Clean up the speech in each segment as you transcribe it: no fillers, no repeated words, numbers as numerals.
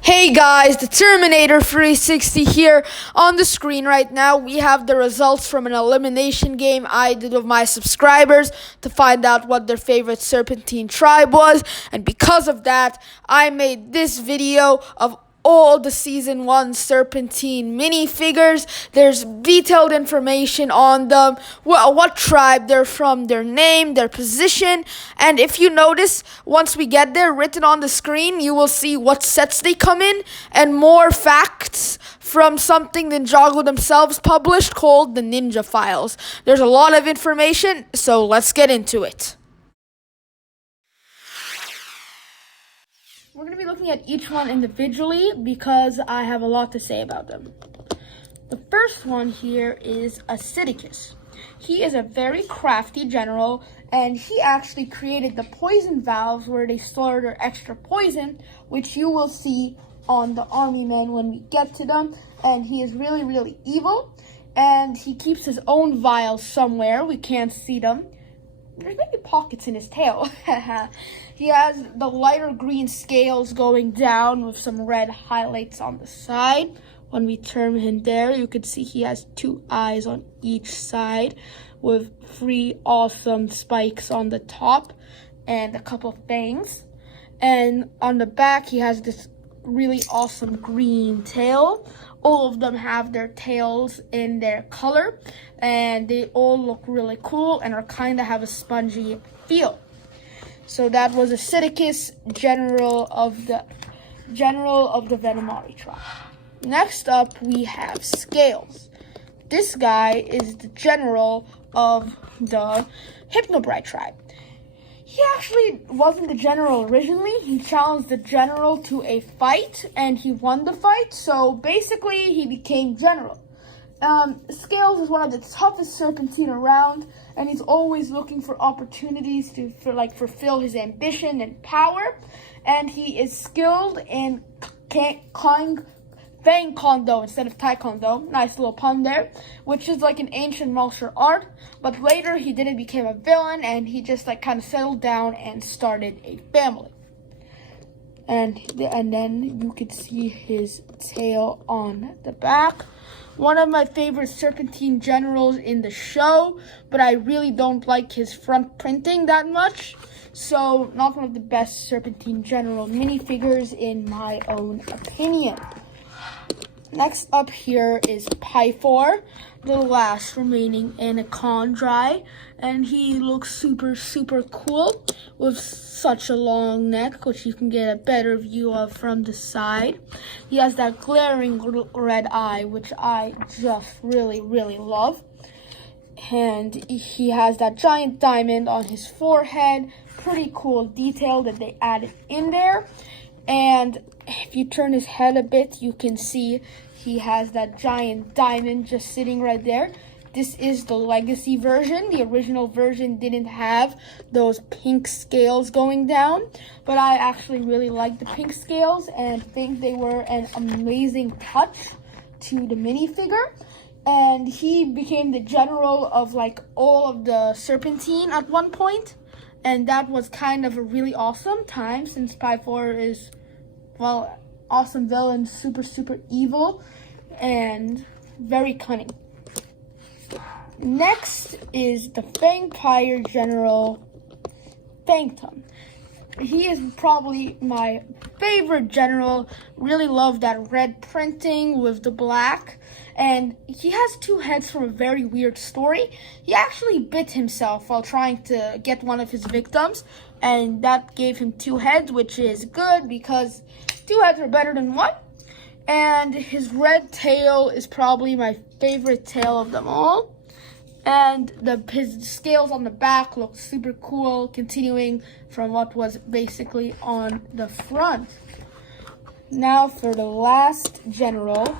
Hey guys, the Terminator 360 here. On the screen right now, we have the results from an elimination game I did with my subscribers to find out what their favorite Serpentine tribe was. And because of that, I made this video of all the Season 1 Serpentine minifigures. There's detailed information on them, what tribe they're from, their name, their position, and if you notice, once we get there, written on the screen, you will see what sets they come in, and more facts from something Ninjago themselves published called the Ninja Files. There's a lot of information, so let's get into it. We're going to be looking at each one individually because I have a lot to say about them. The first one here is Acidicus. He is a very crafty general, and he actually created the poison valves where they store their extra poison, which you will see on the army men when we get to them. And he is really, really evil, and he keeps his own vials somewhere. We can't see them. There's maybe pockets in his tail. He has the lighter green scales going down with some red highlights on the side. When we turn him there, you can see he has 2 eyes on each side with 3 awesome spikes on the top and a couple of fangs. And on the back, he has this really awesome green tail. All of them have their tails in their color, and they all look really cool and are kind of have a spongy feel. So that was Acidicus, general of the Venomari tribe. Next up, we have Scales. This guy is the general of the Hypnobrite tribe. He actually wasn't the general originally. He challenged the general to a fight, and he won the fight. So basically, he became general. Scales is one of the toughest Serpentine around, and he's always looking for opportunities to fulfill his ambition and power. And he is skilled in Fang Kondo instead of Taekwondo. Nice little pun there, which is like an ancient martial art. But later he didn't become a villain, and he just kind of settled down and started a family. And then you could see his tail on the back. One of my favorite Serpentine generals in the show, but I really don't like his front printing that much. So not one of the best Serpentine general minifigures in my own opinion. Next up here is Pyfor, the last remaining Anaconda, and he looks super, super cool with such a long neck, which you can get a better view of from the side. He has that glaring red eye, which I just really, really love. And he has that giant diamond on his forehead, pretty cool detail that they added in there. And if you turn his head a bit, you can see he has that giant diamond just sitting right there. This is the legacy version. The original version didn't have those pink scales going down, but I actually really like the pink scales and think they were an amazing touch to the minifigure. And he became the general of all of the Serpentine at one point. And that was kind of a really awesome time, since Pyfor is, well, awesome villain, super, super evil, and very cunning. Next is the Vampire General, Phantom. He is probably my favorite general. Really love that red printing with the black. And he has 2 heads from a very weird story. He actually bit himself while trying to get one of his victims, and that gave him 2 heads, which is good because 2 heads are better than 1. And his red tail is probably my favorite tail of them all. And his scales on the back look super cool, continuing from what was basically on the front. Now for the last general,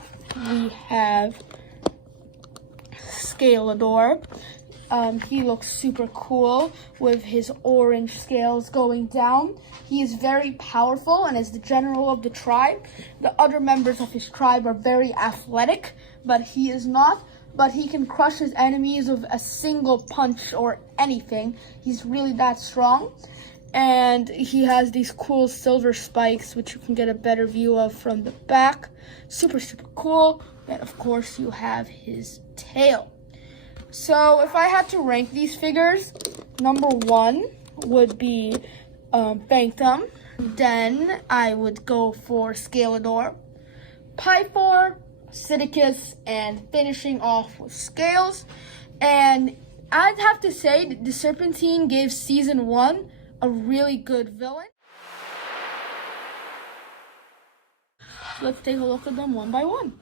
we have Scalador. He looks super cool with his orange scales going down. He is very powerful, and as the general of the tribe, the other members of his tribe are very athletic, but he is not. But he can crush his enemies with a single punch or anything. He's really that strong. And he has these cool silver spikes, which you can get a better view of from the back. Super, super cool. And of course, you have his tail. So if I had to rank these figures, number 1 would be Phantom. Then I would go for Scalador, Pythor, Sidicus, and finishing off with Scales. And I'd have to say that the Serpentine gave Season 1 a really good villain. Let's take a look at them one by one.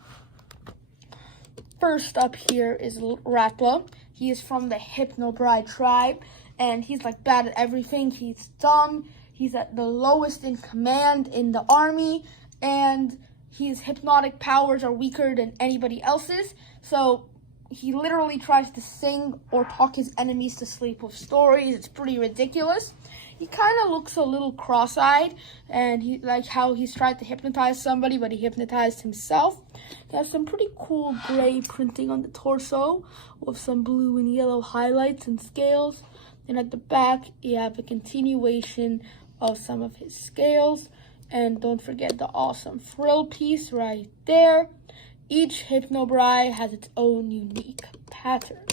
First up here is Ratla. He is from the Hypnobride tribe, and he's like bad at everything. He's dumb. He's at the lowest in command in the army, and his hypnotic powers are weaker than anybody else's. So he literally tries to sing or talk his enemies to sleep with stories. It's pretty ridiculous. He kind of looks a little cross-eyed, and he like how he's tried to hypnotize somebody, but he hypnotized himself. He has some pretty cool gray printing on the torso with some blue and yellow highlights and scales. And at the back, you have a continuation of some of his scales. And don't forget the awesome frill piece right there. Each Hypnobride has its own unique pattern.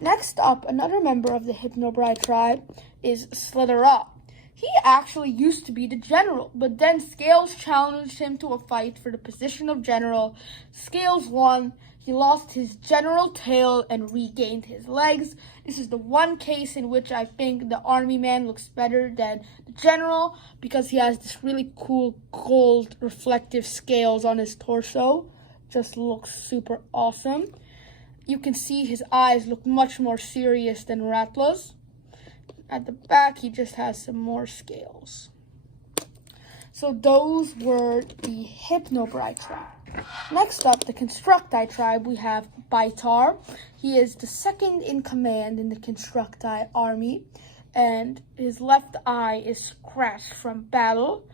Next up, another member of the Hypnobride tribe is Slitherop. He actually used to be the general, but then Scales challenged him to a fight for the position of general. Scales won. He lost his general tail and regained his legs. This is the one case in which I think the army man looks better than the general, because he has this really cool gold reflective scales on his torso. Just looks super awesome. You can see his eyes look much more serious than Ratla's. At the back, he just has some more scales. So those were the Hypnobride tribe. Next up, the Constructi tribe, we have Baitar. He is the second in command in the Constructi army, and his left eye is scratched from battle.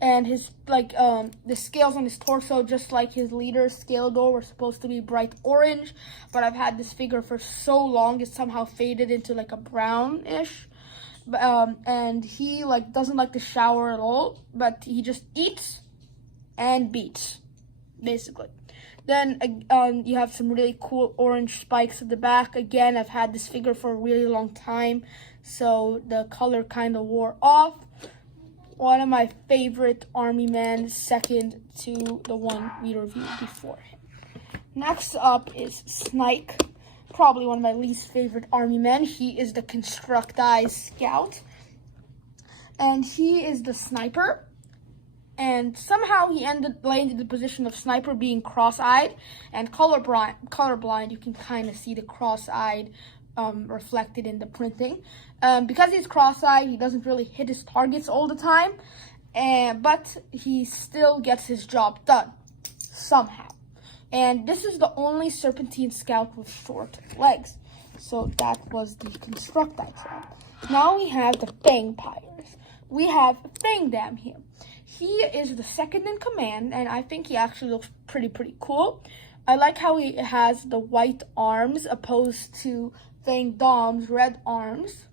And his the scales on his torso, just like his leader Scalador, were supposed to be bright orange, but I've had this figure for so long it somehow faded into like a brownish. And he doesn't like to shower at all, but he just eats and beats, basically. Then you have some really cool orange spikes at the back. Again, I've had this figure for a really long time, so the color kind of wore off. One of my favorite army men, second to the one we reviewed before him. Next up is Snike, probably one of my least favorite army men. He is the Constructi scout, and he is the sniper. And somehow he landed in the position of sniper, being cross-eyed and colorblind. You can kind of see the cross-eyed reflected in the printing. Because he's cross-eyed, he doesn't really hit his targets all the time, but he still gets his job done somehow. And this is the only Serpentine scout with short legs. So that was the Constructi tribe. Now we have the Fangpires. We have Fangdam here. He is the second in command, and I think he actually looks pretty cool. I like how he has the white arms opposed to Fangdom's red arms.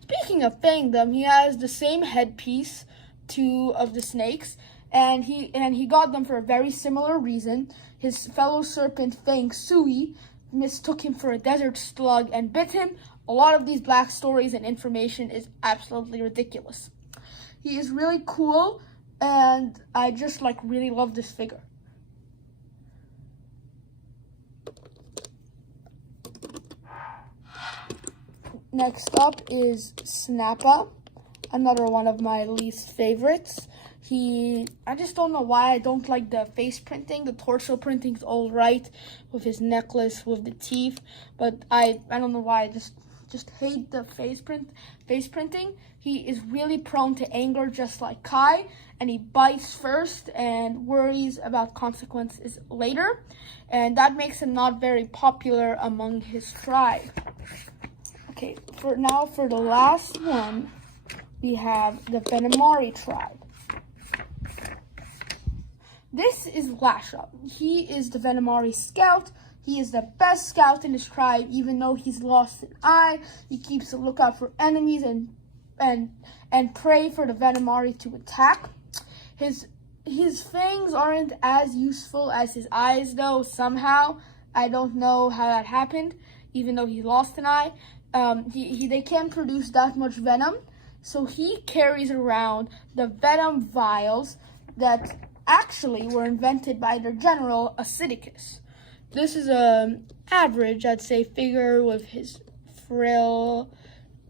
Speaking of Fangdom, he has the same headpiece, two of the snakes, and he got them for a very similar reason. His fellow serpent Fang Sui mistook him for a desert slug and bit him. A lot of these black stories and information is absolutely ridiculous. He is really cool, and I just really love this figure. Next up is Snappa, another one of my least favorites. I just don't know why I don't like the face printing. The torso printing's all right with his necklace, with the teeth, but I don't know why. I just hate the face printing. He is really prone to anger, just like Kai, and he bites first and worries about consequences later, and that makes him not very popular among his tribe. Okay, for the last one, we have the Venomari tribe. This is Lasha. He is the Venomari scout. He is the best scout in his tribe, even though he's lost an eye. He keeps a lookout for enemies and and pray for the Venomari to attack. His fangs aren't as useful as his eyes, though. Somehow, I don't know how that happened. Even though he lost an eye, they can't produce that much venom. So he carries around the venom vials that actually were invented by their general Acidicus. This is a average, I'd say, figure with his frill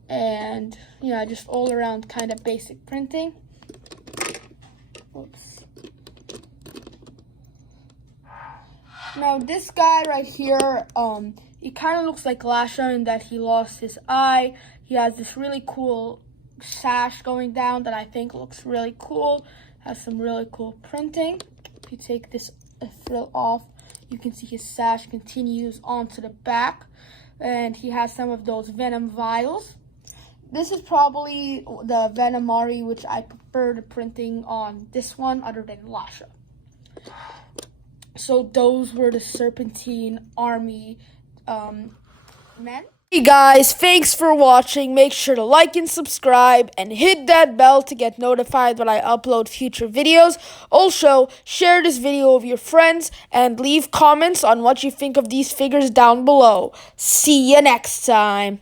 and just all around kind of basic printing. Oops. Now this guy right here, he kind of looks like Lasha in that he lost his eye. He has this really cool sash going down that I think looks really cool. Has some really cool printing. If you take this frill off, you can see his sash continues onto the back. And he has some of those venom vials. This is probably the Venomari, which I prefer the printing on this one other than Lasha. So those were the Serpentine army men. Hey guys, thanks for watching. Make sure to like and subscribe and hit that bell to get notified when I upload future videos. Also, share this video with your friends and leave comments on what you think of these figures down below. See you next time.